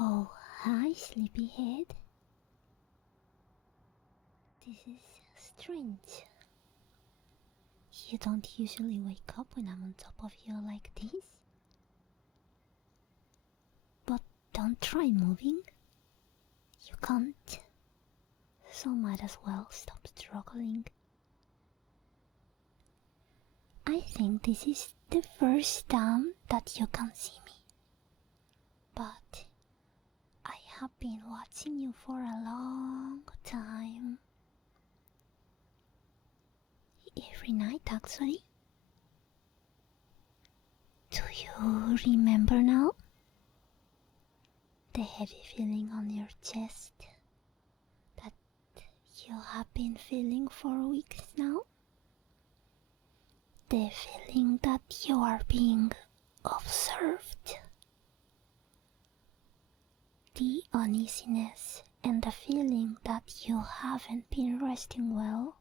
Oh, hi, sleepyhead. This is strange. You don't usually wake up when I'm on top of you like this. But don't try moving. You can't. So might as well stop struggling. I think this is the first time that you can see me. But I have been watching you for a long time. Every night, actually. Do you remember now? The heavy feeling on your chest that you have been feeling for weeks now? The feeling that you are being observed. The uneasiness and the feeling that you haven't been resting well.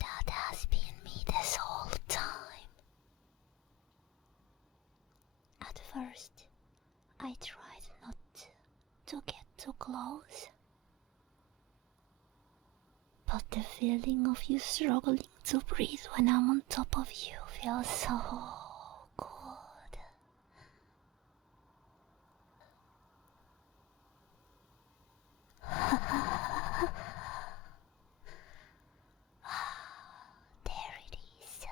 That has been me this whole time. At first, I tried not to get too close. But the feeling of you struggling to breathe when I'm on top of you feels so good. There it is.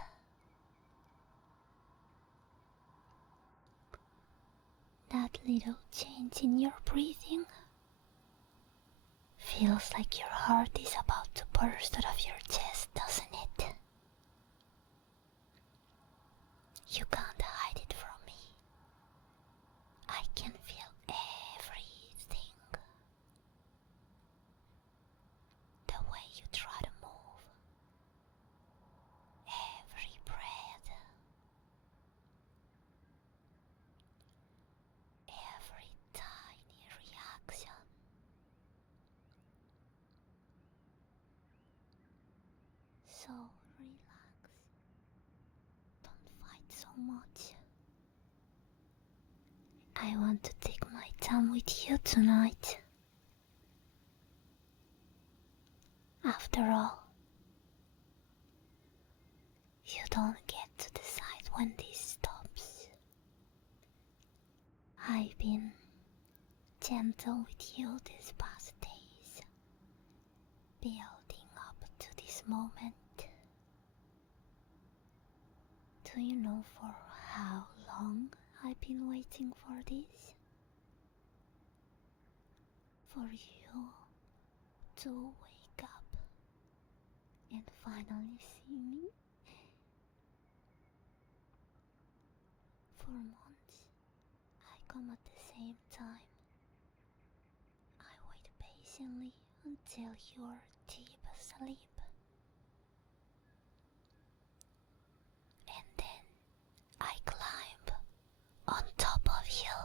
That little change in your breathing feels like your heart is about to burst out of your chest, doesn't it? You can't hide it from me. I can feel everything. The way you try to move. Every breath. Every tiny reaction. So relax. Don't fight so much. I want to take my time with you tonight. After all, you don't get to decide when this stops. I've been gentle with you these past days, building up to this moment. Do you know for how long I've been waiting for this? For you to wake up and finally see me? For months, I come at the same time. I wait patiently until you're deep asleep. And then I climb on top of you.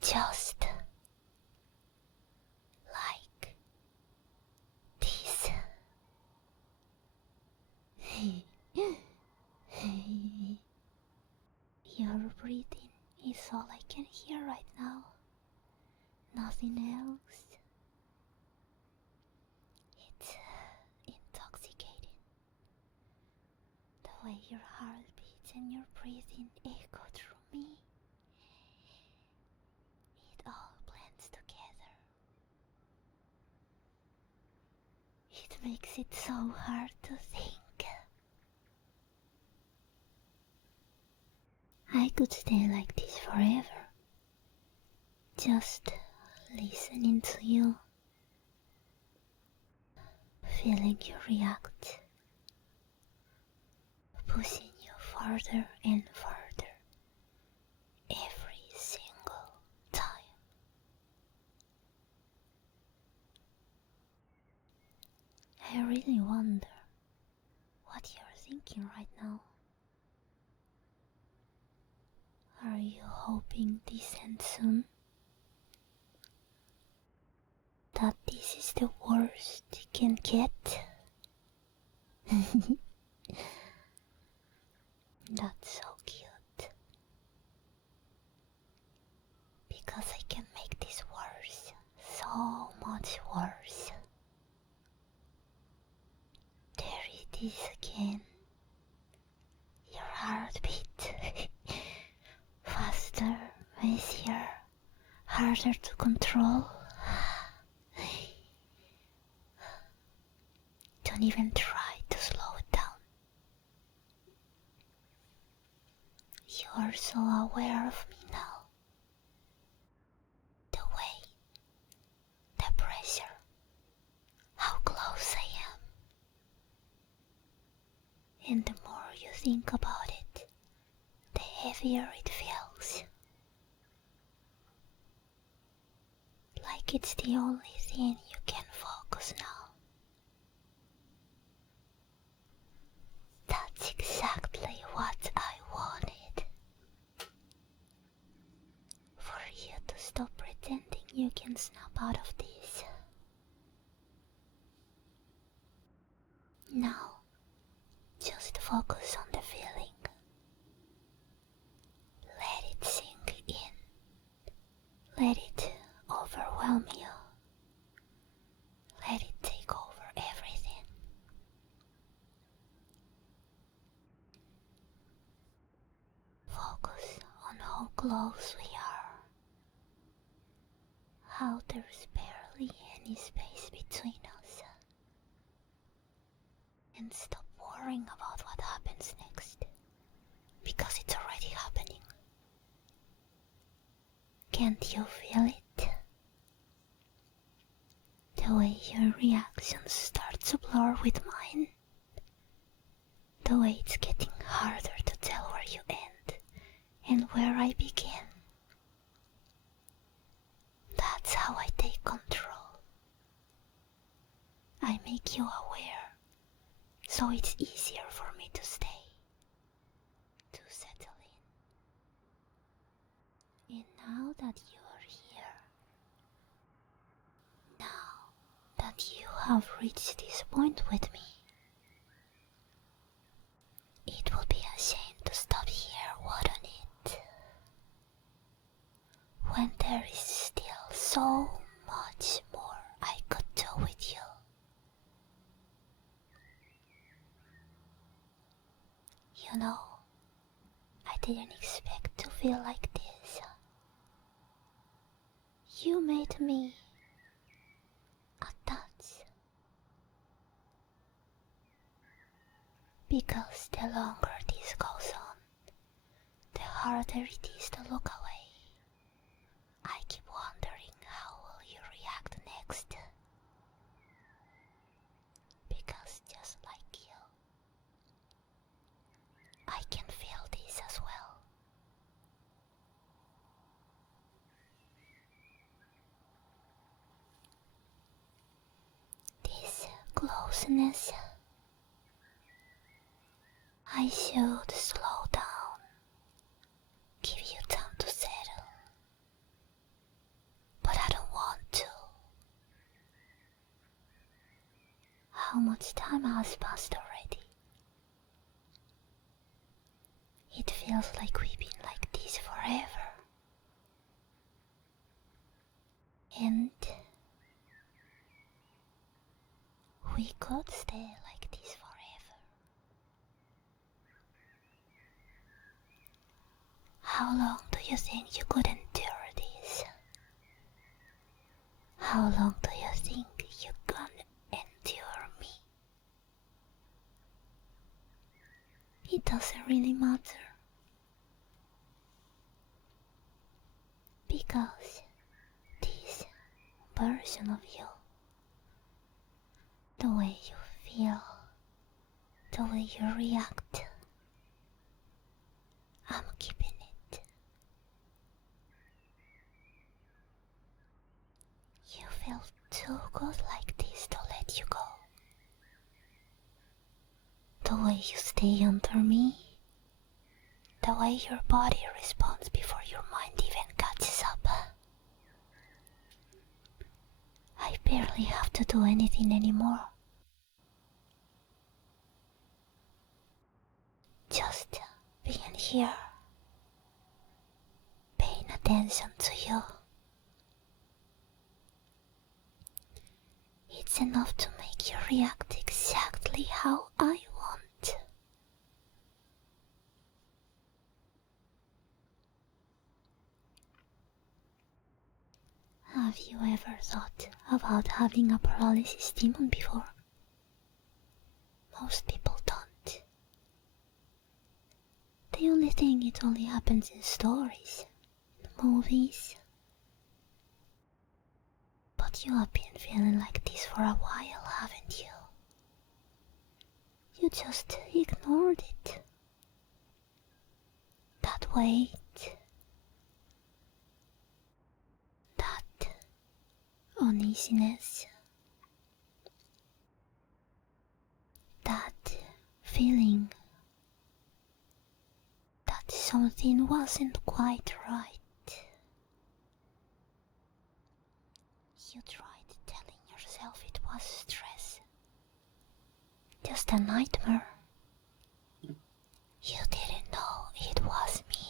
Just like this. Your breathing is all I can hear right now. Nothing else. It's intoxicating. The way your heart beats and your breathing echo through me. It all blends together. It makes it so hard to think. I could stay like this forever. Just listening to you. Feeling you react. Pushing you further and further. Every single time. I really wonder what you're thinking right now. Are you hoping this ends soon? That this is the worst it can get? That's so cute. this again. Your heartbeat. Faster, easier, harder to control. Don't even try to slow it down. You are so aware of me now. The weight, the pressure, how close I am. And the more you think about it, the heavier it feels. Like it's the only thing you can focus now. That's exactly what I wanted. For you to stop pretending you can snap out of this. Now, just focus on the feeling. Let it sink in. Let it overwhelm you. Let it take over everything. Focus on how close we are. How there's barely any space between us. And stop worrying about what happens next, because it's already happening. Can't you feel it? The way your reactions start to blur with mine. The way it's getting harder to tell where you end and where I begin. That's how I take control. I make you aware, so it's easier for me to stay, to settle in. And now that you are here, now that you have reached this point with me, it would be a shame to stop here, wouldn't it? When there is still so much more I could do with you. You know, I didn't expect to feel like this. You made me a touch. Because the longer this goes on, the harder it is to look away. I keep wondering how will you react next. Because just like you, I can feel this as well. This closeness. I should slow down, give you time to settle, but I don't want to. How much time has passed already? It feels like we've been like this forever. And we could stay like this forever. How long do you think you could endure this? How long do you think you can endure me? It doesn't really matter. Because this version of you, the way you feel, the way you react, I'm keeping it. You feel too good like this to let you go. The way you stay under me, the way your body responds before your mind even catches up. I barely have to do anything anymore. Just being here, paying attention to you. It's is enough to make you react exactly how I want. Have you ever thought about having a paralysis demon before? Most people don't. They only think it only happens in stories, movies. But you have been feeling like this for a while, haven't you? You just ignored it. That weight, that uneasiness, that feeling that something wasn't quite right. You tried telling yourself it was stress, just a nightmare. You didn't know it was me.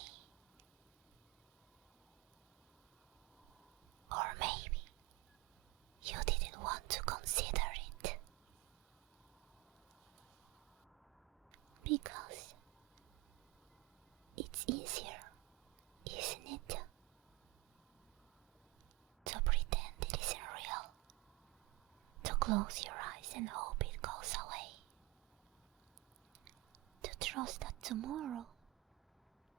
Or maybe you didn't want to consider it. Because it's easier, isn't it? To pretend it isn't real. To close your eyes and hope it goes away. To trust that tomorrow,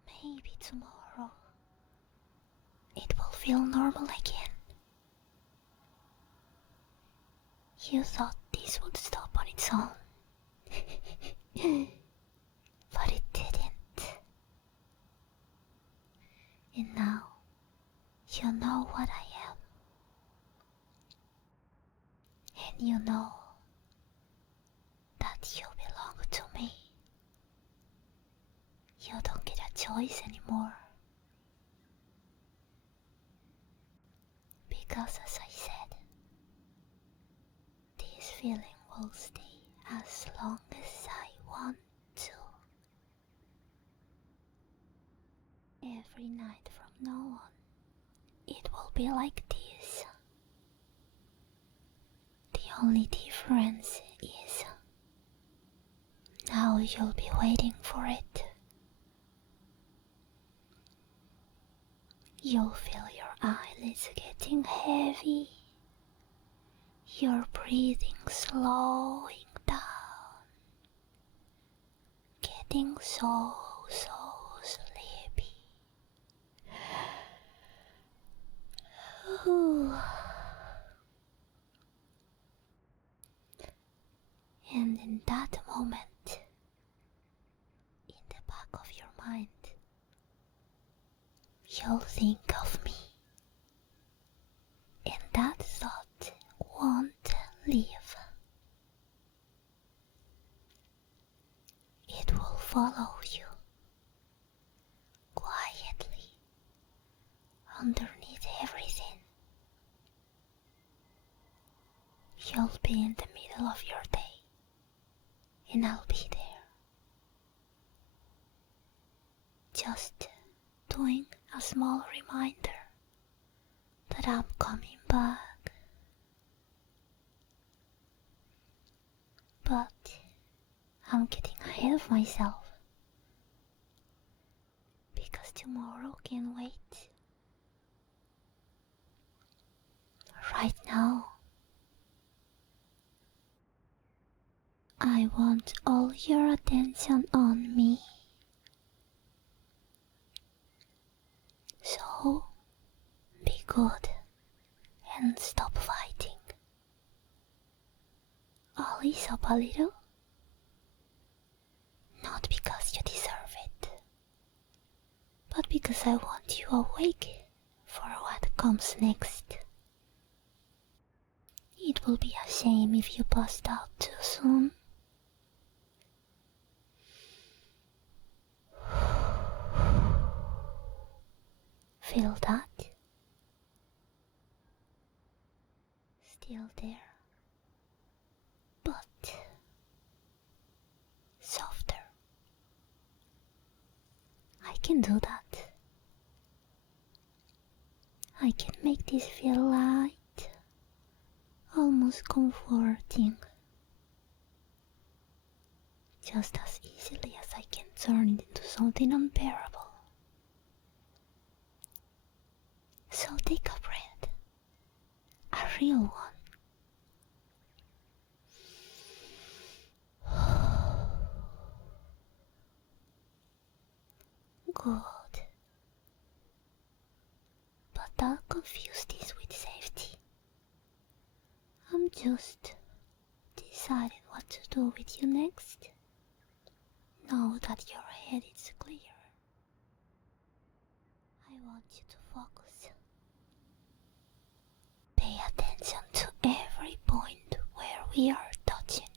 maybe tomorrow, it will feel normal again. You thought this would stop on its own. But it didn't. And now, you know what I am. And you know that you belong to me. You don't get a choice anymore. Because as I said, this feeling will stay as long as I want to. Every night from now on, it will be like this. The only difference is now you'll be waiting for it. You'll feel your eyelids getting heavy, your breathing slowing down, getting so sleepy. And in that moment, in the back of your mind, you'll think of me. And that thought won't leave. It will follow you quietly underneath everything. You'll be in the middle of your day, and I'll be there. Just doing a small reminder that I'm coming back. But I'm getting ahead of myself. Because tomorrow can wait. Right now, I want all your attention on me. So, be good and stop fighting. I'll ease up a little. Not because you deserve it, but because I want you awake for what comes next. It will be a shame if you passed out too soon. Feel that? Still there, but softer. I can do that. I can make this feel light, almost sounds comforting. Just as easily as I can turn it into something unbearable. So take a breath. A real one. Good. But don't confuse this with safety. I'm just deciding what to do with you next. Now that your head is clear, I want you to focus. Pay attention to every point where we are touching.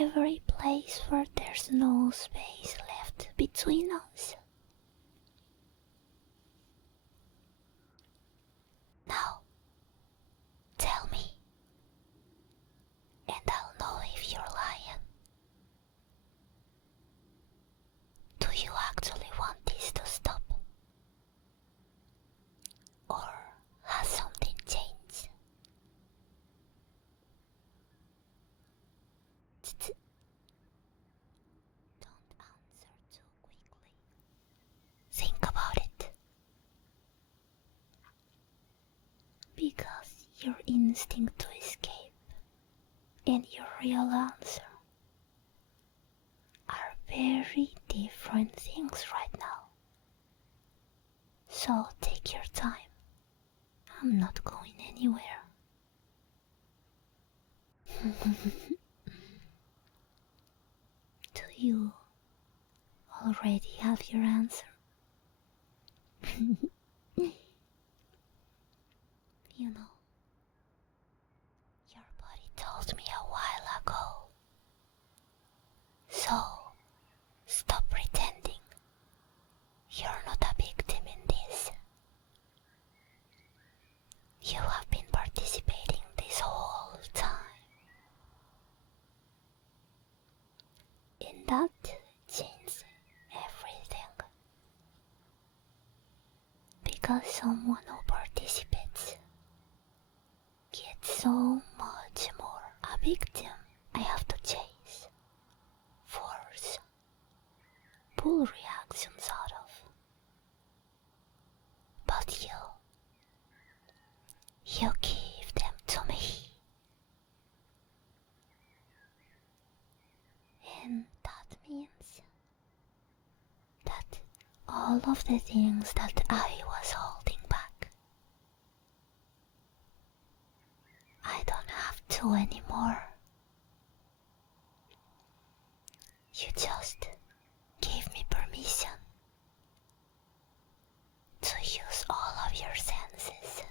Every place where there's no space left between us. Now, tell me, and I'll know if you're lying. Do you actually want this to stop? Or has something changed? Don't answer too quickly. Think about it. Because your instinct to escape and your real answer are very different things right now. So take your time. I'm not going anywhere. Do you already have your answer? You know, your body told me a while ago. So, stop pretending. You're not a victim in this. You have been participating this whole time. And that changes everything. Because someone who participates gets so much more. A victim I have to chase, force, pull reactions out of. But you give them to me. And that means that all of the things that I was holding back, I don't have to anymore. You just gave me permission to use all of your senses.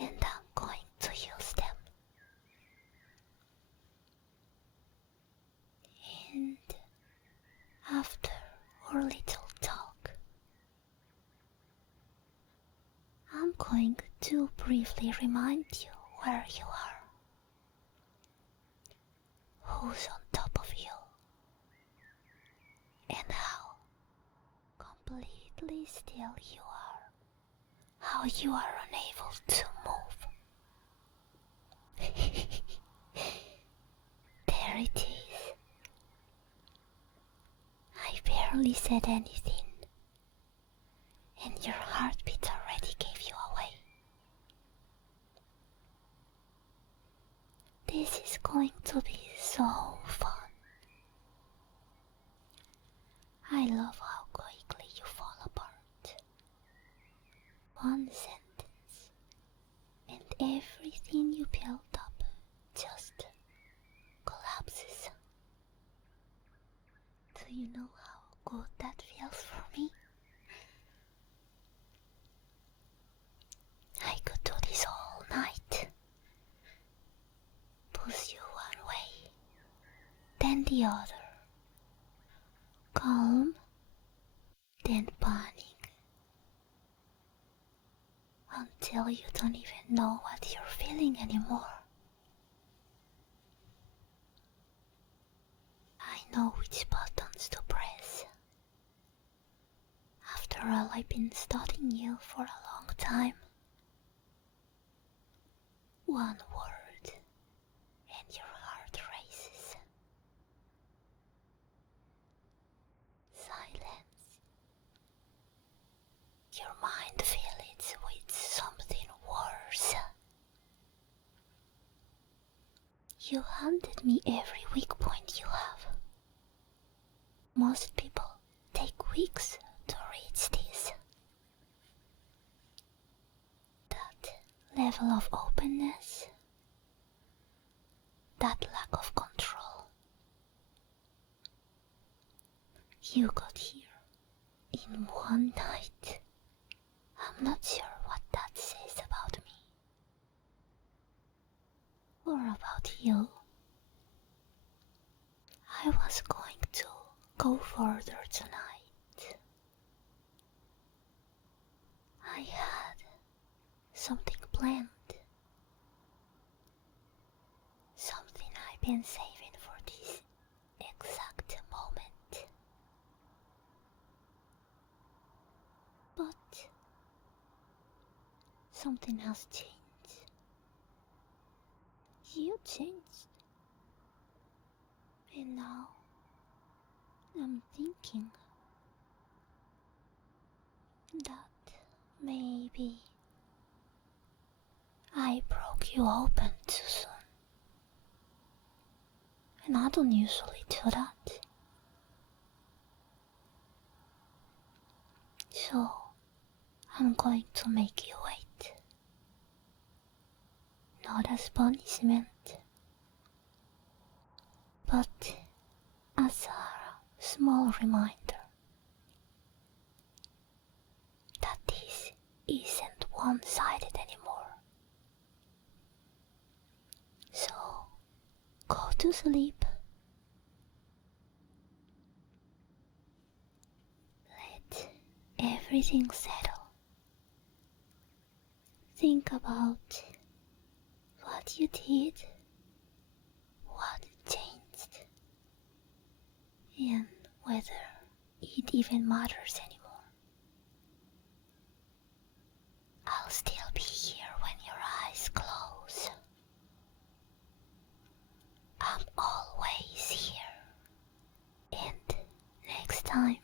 And I'm going to use them. And after our little talk, I'm going to briefly remind you where you are. Who's on top of you? And how completely still you are. How you are unable to move. There it is. I barely said anything, and your heartbeat already gave you away. This is going to be so fun. I love how quickly you fall apart. One sentence, and everything you built up just collapses. Do you know how good that feels for me? I could do this all night. Push you one way, then the other. Calm, then panic. Until you don't even know what you're feeling anymore. I know which buttons to press. After all, I've been studying you for a long time. one word and your heart races. Silence. Your mind fills it with something worse. You handed me every weak point you have. Most people take weeks to reach this. That level of openness, that lack of control. You got here in one night. I'm not sure what that says about me. Or about you. I was going to go further tonight. I had something planned. Something I've been saving for this exact moment. But something has changed. You changed. And now I'm thinking that maybe I broke you open too soon. And I don't usually do that. So I'm going to make you wait. Not as punishment, but as a small reminder that this isn't one-sided anymore. So go to sleep. Let everything settle. Think about what you did, what changed, and whether it even matters anymore. I'll still be here when your eyes close. I'm always here. And next time,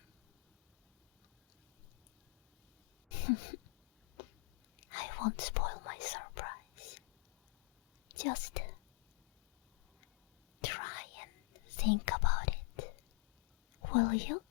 I won't spoil my surprise. Just try and think about it, will you?